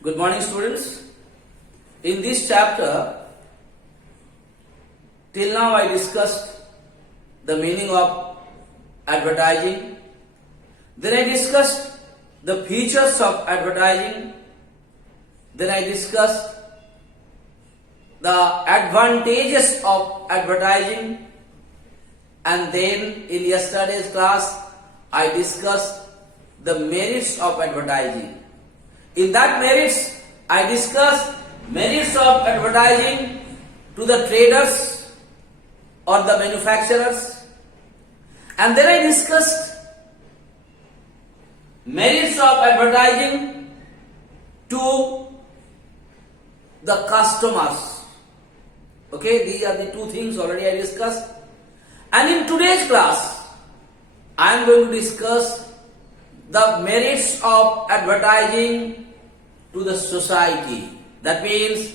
Good morning, students. In this chapter, till now I discussed the meaning of advertising. Then I discussed the features of advertising. Then I discussed the advantages of advertising. And then in yesterday's class, I discussed the merits of advertising. In that merits, I discussed merits of advertising to the traders or the manufacturers. And then I discussed merits of advertising to the customers. Okay, these are the two things already I discussed. And in today's class, I am going to discuss the merits of advertising to the society. That means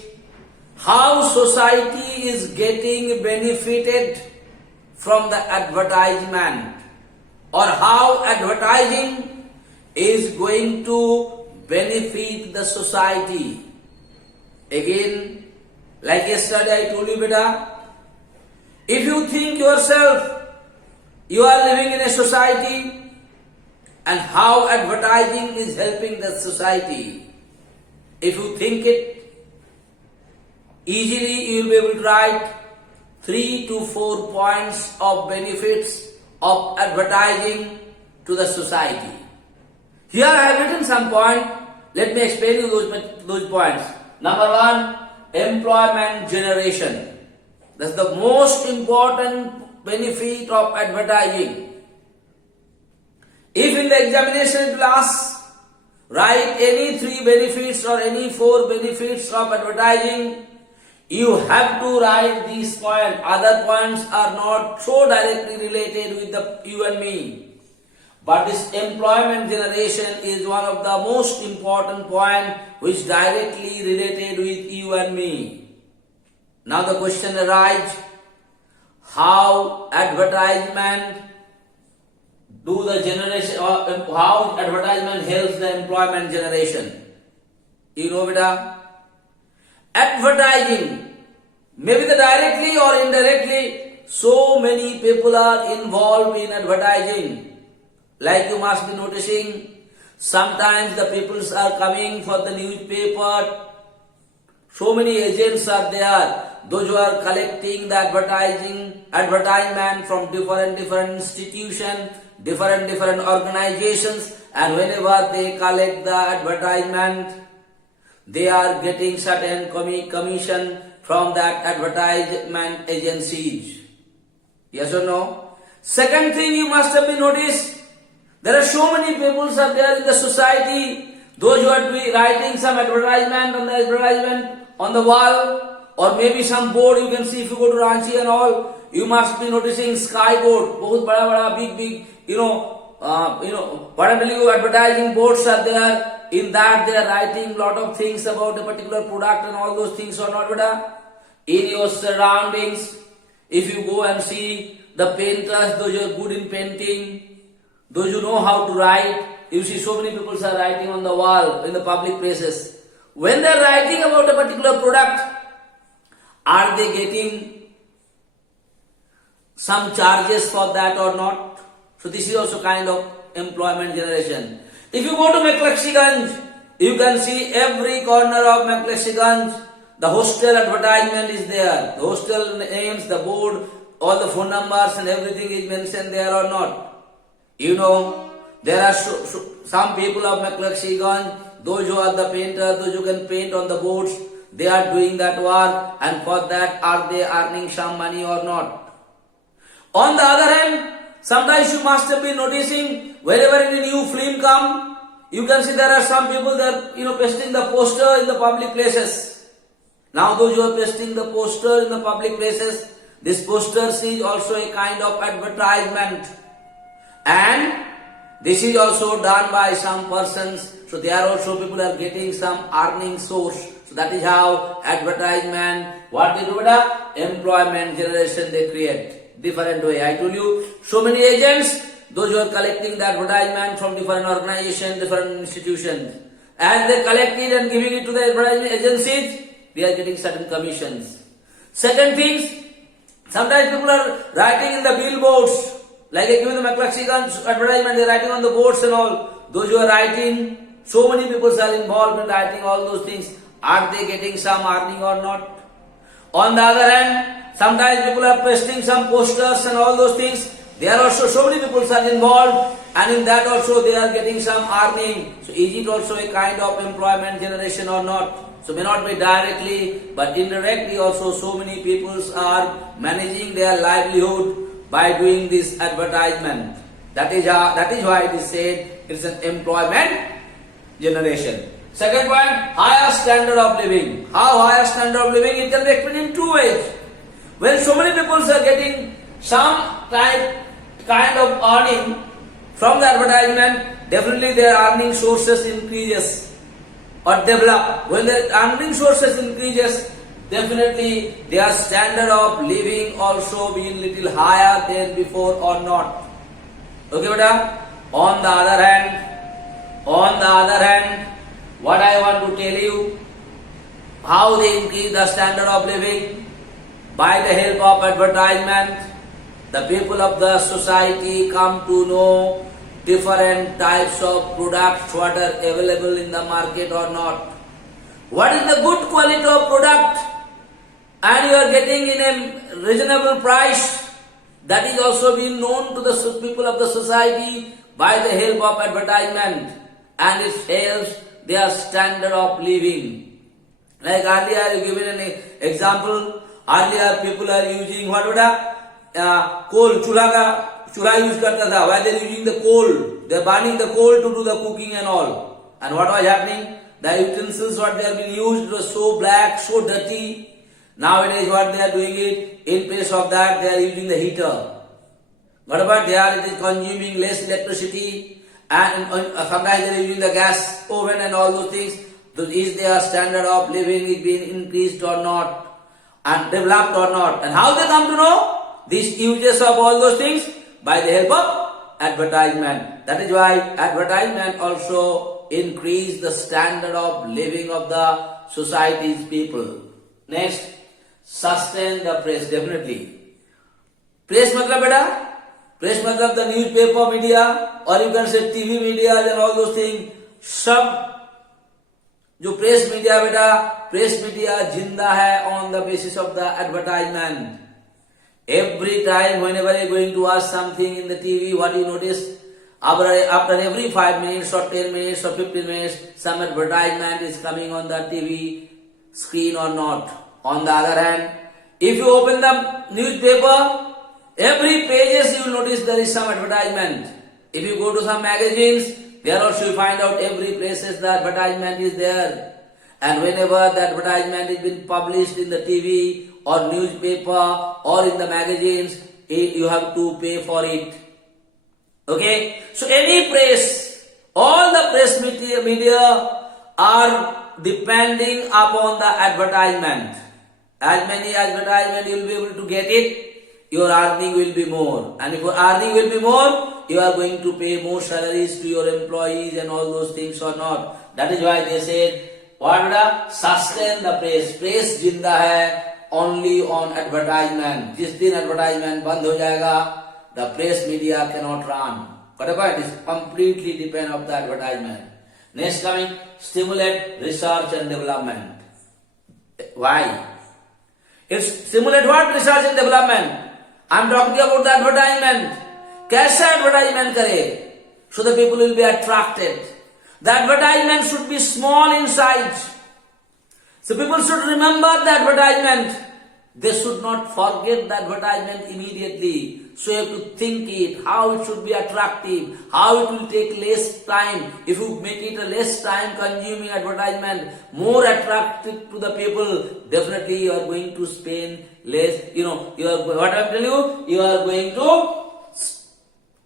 how society is getting benefited from the advertisement, or how advertising is going to benefit the society. Again, like yesterday I told you, beta, if you think yourself you are living in a society and how advertising is helping the society, if you think it, easily you will be able to write 3 to 4 points of benefits of advertising to the society. Here I have written some point. Let me explain you those points. Number 1, employment generation. That's the most important benefit of advertising. If in the examination class write any 3 benefits or any 4 benefits of advertising, you have to write these points. Other points are not so directly related with you and me. But this employment generation is one of the most important points which directly related with you and me. Now the question arises, how advertisement do the generation, or how advertisement helps the employment generation? You know, beta, advertising, maybe the directly or indirectly, so many people are involved in advertising. Like you must be noticing, sometimes the peoples are coming for the newspaper. So many agents are there. Those who are collecting the advertisement from different institutions, different organizations, and whenever they collect the advertisement, they are getting certain commission from that advertisement agencies. Yes or no? Second thing you must have been noticed, there are so many people are there in the society, those who are writing some advertisement on the wall, or maybe some board you can see if you go to Ranchi and all, you must be noticing sky board, bahut bada big, what I'm telling you, advertising boards are there. In that they are writing lot of things about a particular product and all those things, or not, beta? In your surroundings, if you go and see the painters, those who are good in painting, those who know how to write, you see so many people are writing on the wall in the public places. When they are writing about a particular product, are they getting some charges for that or not? So this is also kind of employment generation. If you go to McLexiganj, you can see every corner of McLexiganj, the hostel advertisement is there. The hostel names, the board, all the phone numbers and everything is mentioned there or not. You know, there are some people of McLexiganj, those who are the painters, those who can paint on the boards, they are doing that work, and for that are they earning some money or not? On the other hand, sometimes you must have been noticing, wherever a new film come, you can see there are some people that pasting the poster in the public places. Now those who are pasting the poster in the public places, this poster is also a kind of advertisement, and this is also done by some persons. So there are also people are getting some earning source. So that is how advertisement, what they do, employment generation they create. Different way. I told you, so many agents, those who are collecting the advertisement from different organizations, different institutions. and they collect it and giving it to the advertising agencies, they are getting certain commissions. Second things, sometimes people are writing in the billboards, like I given the McCluskey advertisement, they are writing on the boards and all. Those who are writing, so many people are involved in writing all those things. Are they getting some earning or not? On the other hand, sometimes people are pasting some posters and all those things. There are also so many people are involved, and in that also they are getting some earning. So is it also a kind of employment generation or not? So may not be directly, but indirectly also so many people are managing their livelihood by doing this advertisement. That is why it is said it's an employment generation. Second point, higher standard of living. How higher standard of living? It can be explained in two ways. When so many people are getting some kind of earning from the advertisement, definitely their earning sources increases or develop. When their earning sources increases, definitely their standard of living also being little higher than before or not. Okay, beta? On the other hand, what I want to tell you, how they increase the standard of living by the help of advertisement. The people of the society come to know different types of products what are available in the market or not. What is the good quality of product and you are getting in a reasonable price, that is also being known to the people of the society by the help of advertisement, and it helps their standard of living. Like earlier you given an example, earlier people are using what coal, chulha use karta tha. Why they are using the coal? They are burning the coal to do the cooking and all. And what was happening? The utensils what they have been used was so black, so dirty. Nowadays what they are doing it, in place of that they are using the heater. What about there? It is consuming less electricity, and sometimes they are using the gas oven and all those things. So is their standard of living is being increased or not, and developed or not? And how they come to know these uses of all those things? By the help of advertisement. That is why advertisement also increase the standard of living of the society's people. Next, sustain the press. Definitely. Press matlab beta? Press matlab the newspaper media, or you can say TV media and all those things. सब जो press media बेटा, press media जिंदा है on the basis of the advertisement. Every time whenever you are going to watch something in the TV, what you notice? After every 5 minutes or 10 minutes or 15 minutes, some advertisement is coming on the TV screen or not. On the other hand, if you open the newspaper, every pages you will notice there is some advertisement. If you go to some magazines, there also you find out every places the advertisement is there. And whenever the advertisement is been published in the TV or newspaper or in the magazines, you have to pay for it. Okay? So any press, all the press media are depending upon the advertisement. As many advertisement you will be able to get it, your earning will be more. And if your earning will be more, you are going to pay more salaries to your employees and all those things or not. That is why they said, what sustain the press. Press जिंदा है only on advertisement. जिस दिन advertisement बंद हो जाएगा, the press media cannot run. Whatever it is completely depend on the advertisement. Next coming, stimulate research and development. Why? It's stimulate what? Research and development. I'm talking about the advertisement. कैसे advertisement करे? So the people will be attracted. The advertisement should be small in size. So people should remember the advertisement. They should not forget the advertisement immediately. So you have to think it, how it should be attractive, how it will take less time. If you make it a less time consuming advertisement, more attractive to the people, definitely you are going to spend less. What I'm telling you are going to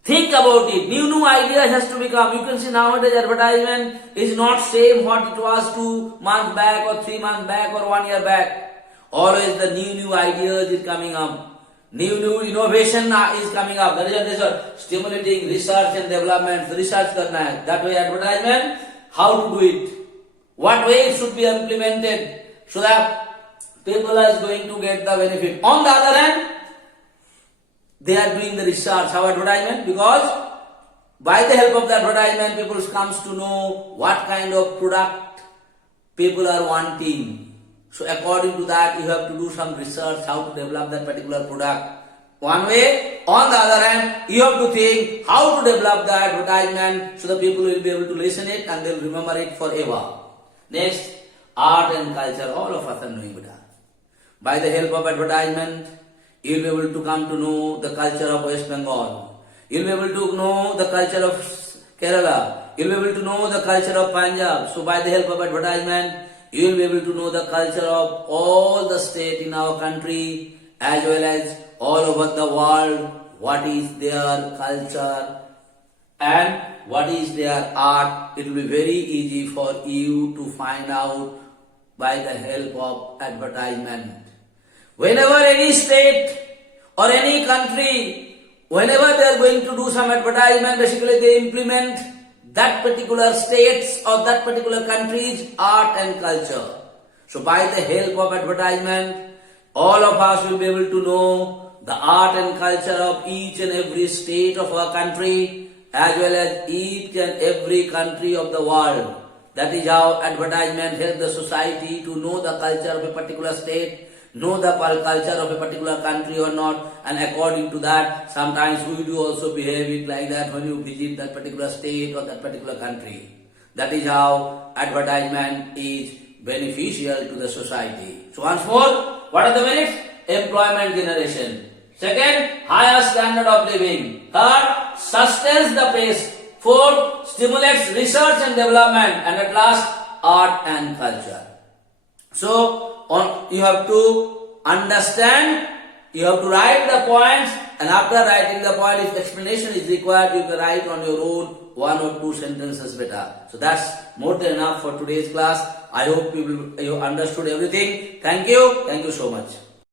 think about it. New ideas has to become. You can see nowadays advertisement is not same what it was 2 months back or 3 months back or 1 year back. Always the new ideas is coming up. New innovation is coming up. That is stimulating research and development. Research करना है. That way advertisement, how to do it. what way it should be implemented so that people are going to get the benefit. On the other hand, they are doing the research. How advertisement? Because by the help of the advertisement, people comes to know what kind of product people are wanting. So according to that, you have to do some research how to develop that particular product. One way. On the other hand, you have to think how to develop the advertisement so the people will be able to listen it and they will remember it forever. Next, art and culture. All of us are knowing better. By the help of advertisement, you will be able to come to know the culture of West Bengal. You will be able to know the culture of Kerala. You will be able to know the culture of Punjab. So by the help of advertisement, you will be able to know the culture of all the state in our country as well as all over the world, what is their culture and what is their art. It will be very easy for you to find out by the help of advertisement. Whenever any state or any country, whenever they are going to do some advertisement, basically they implement that particular state's or that particular country's art and culture. So by the help of advertisement, all of us will be able to know the art and culture of each and every state of our country as well as each and every country of the world. That is how advertisement helps the society to know the culture of a particular state, know the culture of a particular country or not, and according to that, sometimes we do also behave it like that when you visit that particular state or that particular country. That is how advertisement is beneficial to the society. So once more, what are the merits? Employment generation. Second, higher standard of living. Third, sustains the pace. Fourth, stimulates research and development. And at last, art and culture. So, you have to understand, you have to write the points, and after writing the point, if explanation is required, you can write on your own 1 or 2 sentences better. So that's more than enough for today's class. I hope you understood everything. Thank you so much.